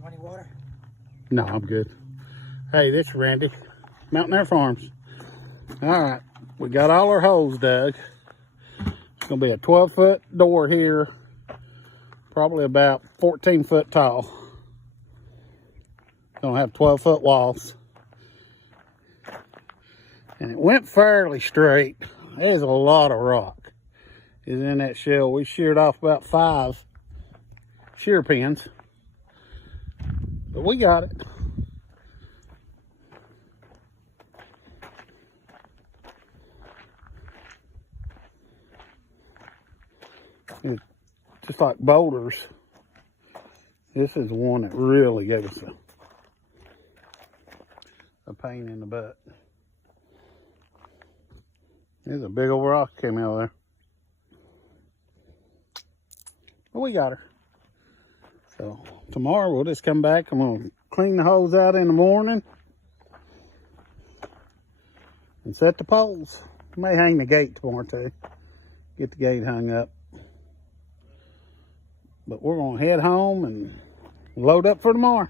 Want any water? No, I'm good. Hey, this is Randy, Mountain Air Farms. All right, we got all our holes dug. It's gonna be a 12-foot door here, probably about 14 foot tall. Gonna have 12-foot walls. And it went fairly straight. There's a lot of rock is in that shell. We sheared off about 5 shear pins, but we got it. It's just like boulders. This is the one that really gave us a pain in the butt. There's a big old rock came out of there. But we got her. So tomorrow we'll just come back. I'm gonna clean the holes out in the morning and set the poles. May hang the gate tomorrow too. Get the gate hung up. But we're gonna head home and load up for tomorrow.